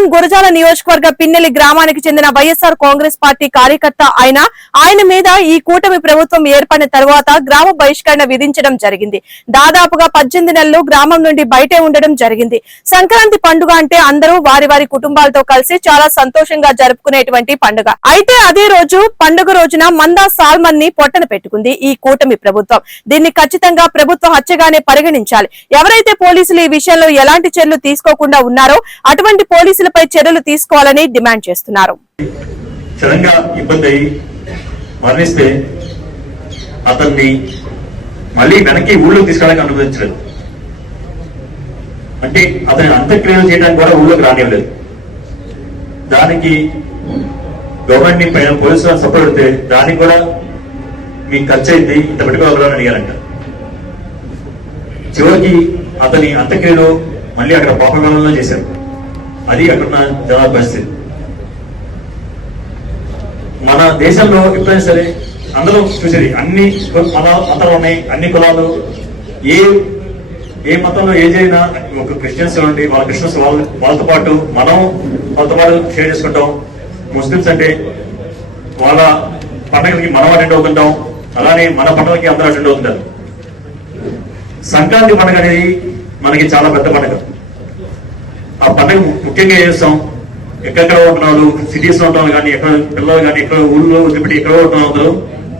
Zone Gurazala నియోజకవర్గ పిన్నెలి గ్రామానికి చెందిన వైఎస్ఆర్ కాంగ్రెస్ పార్టీ కార్యకర్త ఆయన ఆయన మీద ఈ కూటమి ప్రభుత్వం ఏర్పడిన తరువాత గ్రామ బహిష్కరణ విధించడం జరిగింది. దాదాపుగా పద్దెనిమిది నెలలు గ్రామం నుండి బయటే ఉండడం జరిగింది. సంక్రాంతి పండుగ అంటే అందరూ వారి వారి కుటుంబాలతో కలిసి చాలా సంతోషంగా జరుపుకునేటువంటి పండుగ. అయితే అదే రోజు పండుగ రోజున మందా సాల్మన్ని పొట్టన పెట్టుకుంది ఈ కూటమి ప్రభుత్వం. దీన్ని ఖచ్చితంగా ప్రభుత్వ హత్యగానే పరిగణించాలి. ఎవరైతే పోలీసులు ఈ విషయంలో ఎలాంటి చర్యలు తీసుకోకుండా ఉన్నారో అటువంటి పోలీసుల పోలీసులపై చర్యలు తీసుకోవాలని డిమాండ్ చేస్తున్నారు. ఇబ్బంది అయ్యి అతన్ని మళ్ళీ వెనక్కి ఊళ్ళో తీసుకెళ్ళడానికి అనుమతించలేదు. అంటే అతని అంత్యక్రియలు చేయడానికి కూడా ఊళ్ళోకి రానివ్వలేదు. దానికి గవర్నమెంట్ని పైన పోలీసులు సపోర్ట్ అయితే దానికి కూడా మీకు ఖర్చు అయింది ఇంత పెట్టుకోగలరని అడిగారంట. చివరికి అతని అంత్యక్రియలు మళ్ళీ అక్కడ పాపకాలంలో చేశారు. అది అక్కడ జనా పరిస్థితి. మన దేశంలో ఎప్పుడైనా సరే అందరూ చూసేది అన్ని కు- మత మతాలు ఉన్నాయి అన్ని కులాలు. ఏ ఏ మతంలో ఏ జరిగినా ఒక క్రిస్టియన్స్ ఉండి వాళ్ళ క్రిస్టియన్స్ వాళ్ళ వాళ్ళతో పాటు మనం వాళ్ళతో పాటు షేర్ చేసుకుంటాం. ముస్లిమ్స్ అంటే వాళ్ళ పండుగలకి మనం అటెండ్ అవుతుంటాం. అలానే మన పండుగలకి అందరూ అటెండ్ అవుతుంటారు. సంక్రాంతి పండుగ అనేది మనకి చాలా పెద్ద పండుగ. ఆ పండుగ ముఖ్యంగా చేస్తాం? ఎక్కడెక్కడ ఉంటున్నారు? సిటీస్ ఉంటారు కానీ ఎక్కడ పిల్లలు కానీ ఎక్కడ ఊళ్ళో వదిలిపెట్టి ఎక్కడ ఉంటున్నారు అందరూ?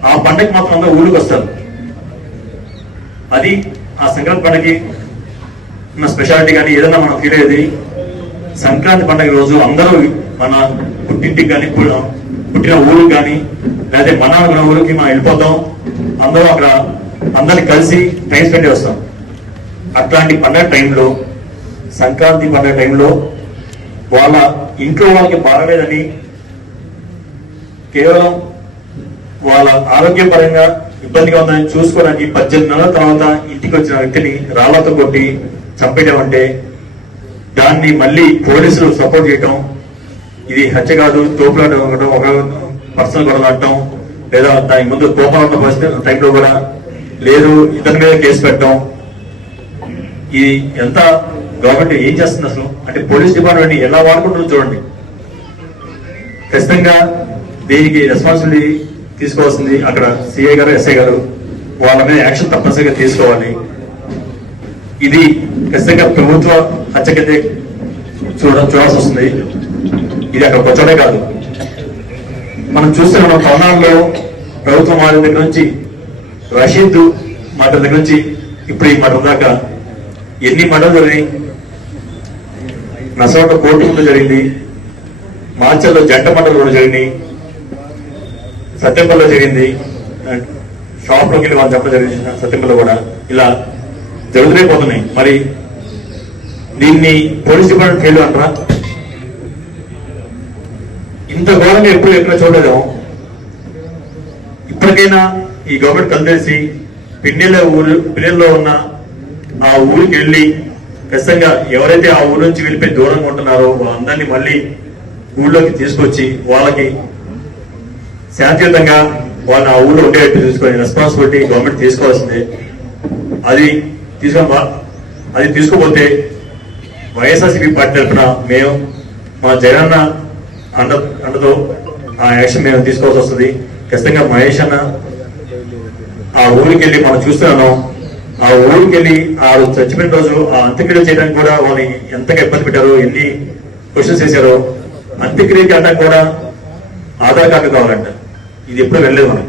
ఆ పండుగ మాత్రం అందరూ ఊళ్ళకి వస్తారు. అది ఆ సంక్రాంతి పండుగకి ఉన్న స్పెషాలిటీ కానీ ఏదైనా మనం ఫీల్ అయ్యేది సంక్రాంతి పండుగ రోజు అందరూ మన పుట్టింటికి కానీ పుట్టిన ఊరికి కానీ లేదా మన అనుకున్న ఊరికి మనం వెళ్ళిపోతాం. అందరూ అక్కడ అందరిని కలిసి టైం స్పెండ్ చేస్తాం. అట్లాంటి పండుగ టైంలో సంక్రాంతి పండుగ టైంలో వాళ్ళ ఇంట్లో వాళ్ళకి బాగలేదని కేవలం వాళ్ళ ఆరోగ్యపరంగా ఇబ్బందిగా ఉందని చూసుకోవడానికి పద్దెనిమిది నెలల తర్వాత ఇంటికి వచ్చిన వ్యక్తిని రాళ్ళతో కొట్టి చంపేయడం అంటే దాన్ని మళ్ళీ పోలీసులు సపోర్ట్ చేయటం ఇది హత్య కాదు తోపులాట ఒకటం ఒక పర్సనల్ గొడవ లేదా దాని ముందు కోపం పరిస్థితి టైంలో కూడా లేదు ఇతని మీద కేసు పెట్టడం. ఇది ఎంత గవర్నమెంట్ ఏం చేస్తుంది అసలు? అంటే పోలీస్ డిపార్ట్మెంట్ ఎలా వాడుకుంటుందో చూడండి. ఖచ్చితంగా దీనికి రెస్పాన్సిబిలిటీ తీసుకోవాల్సింది అక్కడ సిఐ గారు ఎస్ఐ గారు వాళ్ళ మీద యాక్షన్ తప్పనిసరిగా తీసుకోవాలి. ఇది ఖచ్చితంగా ప్రభుత్వ హత్య కింద చూడ చూడాల్సి వస్తుంది. ఇది అక్కడ కొంచెమే కాదు. మనం చూస్తే మన పవనాల్లో ప్రభుత్వం వాళ్ళ దగ్గర నుంచి రషీద్ మాట దగ్గర నుంచి ఇప్పుడు ఈ మాట దాకా ఎన్ని మటలు జరిగినాయి? నసోట కోటూరులో జరిగింది మాచల్లో జంట మండలు కూడా జరిగింది సత్యంపల్లో జరిగింది షాప్లోకి వెళ్ళి వాళ్ళు చెప్పడం జరిగింది సత్యంపల్లో కూడా. ఇలా జరుగుతూనే పోతున్నాయి. మరి దీన్ని పోలీస్ డిపార్ట్మెంట్ ఫెయిల్ అంటారా? ఇంత ఘోరంగా ఎప్పుడు ఎక్కడ చూడలేదేమో. ఇప్పటికైనా ఈ గవర్నమెంట్ కలిసి పిన్నెల ఊరు పిన్నెల్లో ఉన్న ఆ ఊరికి వెళ్ళి ఖచ్చితంగా ఎవరైతే ఆ ఊరు నుంచి వెళ్ళిపోయి దూరంగా ఉంటున్నారో వాళ్ళందరినీ మళ్ళీ ఊళ్ళోకి తీసుకొచ్చి వాళ్ళకి శాంతియుతంగా వాళ్ళని ఆ ఊళ్ళో ఉండేటట్టు తీసుకొని రెస్పాన్సిబిలిటీ గవర్నమెంట్ తీసుకోవాల్సిందే. అది తీసుకొని అది తీసుకోపోతే వైఎస్ఆర్సీపీ పార్టీ తరఫున మేము మా జగనన్న అండ అండతో ఆ యాక్షన్ మేము తీసుకోవాల్సి వస్తుంది. ఖచ్చితంగా మహేష్ అన్న ఆ ఊరికి వెళ్ళి మనం చూస్తున్నాం. ఆ ఊరికి వెళ్ళి ఆ రోజు చచ్చిపోయిన రోజు ఆ అంత్యక్రియ చేయడానికి కూడా వాళ్ళని ఎంతగా ఇబ్బంది పెట్టారో ఎన్ని క్వశ్చన్స్ చేశారో అంత్యక్రియ చేయడానికి కూడా ఆధార్ కార్డు కావాలంట. ఇది ఎప్పుడు వెళ్ళలేదు మనం